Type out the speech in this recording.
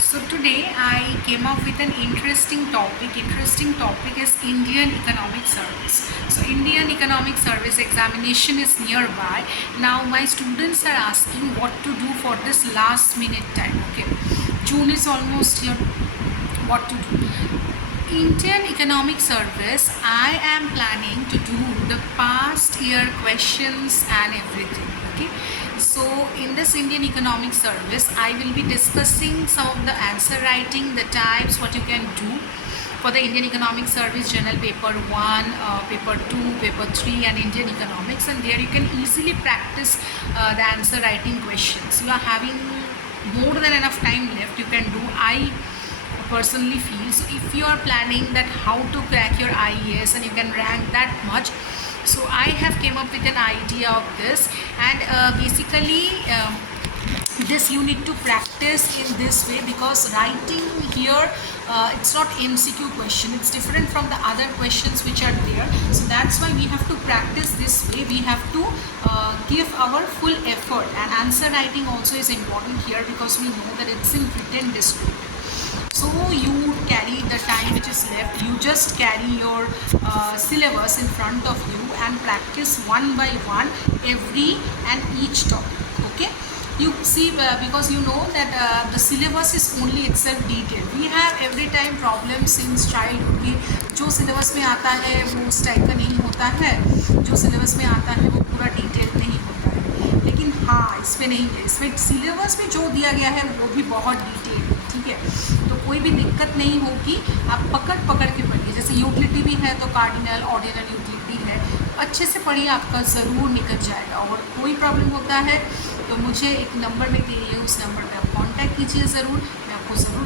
So today I came up with an interesting topic. Interesting topic is Indian Economic Service. So Indian Economic Service examination is nearby. Now my students are asking what to do for this last minute time. Okay, June is almost here. What to do? Indian Economic Service, I am planning to do the past year questions and everything. Okay, so in this Indian Economic Service, I will be discussing some of the answer writing, the types, what you can do for the Indian Economic Service General Paper 1, Paper 2, Paper 3 and Indian Economics, and there you can easily practice the answer writing questions. You are having more than enough time left, you can do. I personally feel, so if you are planning that how to crack your IES and you can rank that much, so I have came up with an idea of this, and basically this you need to practice in this way, because writing here it's not MCQ question, it's different from the other questions which are there. So that's why we have to practice this way. We have to give our full effort, and answer writing also is important here, because we know that it's in written description. So you carry the time which is left, you just carry your syllabus in front of you and practice one by one every and each topic. Okay, you see, because you know that the syllabus is only itself detailed. We have every time problems since childhood कि जो syllabus में आता है वो उस type का नहीं होता है, जो syllabus में आता है वो पूरा detailed नहीं होता है. लेकिन हाँ, इसमें नहीं है, इसमें syllabus में जो दिया गया है वो भी बहुत detailed है. ठीक है, तो कोई भी दिक्कत नहीं होगी, आप पकड़ पकड़ के पढ़िए. जैसे यूटिलिटी भी है तो कार्डिनल ऑर्डिनल यूटिलिटी है, अच्छे से पढ़िए, आपका ज़रूर निकल जाएगा. और कोई प्रॉब्लम होता है तो मुझे एक नंबर में दिए, उस नंबर पे आप कांटेक्ट कीजिए ज़रूर, मैं आपको ज़रूर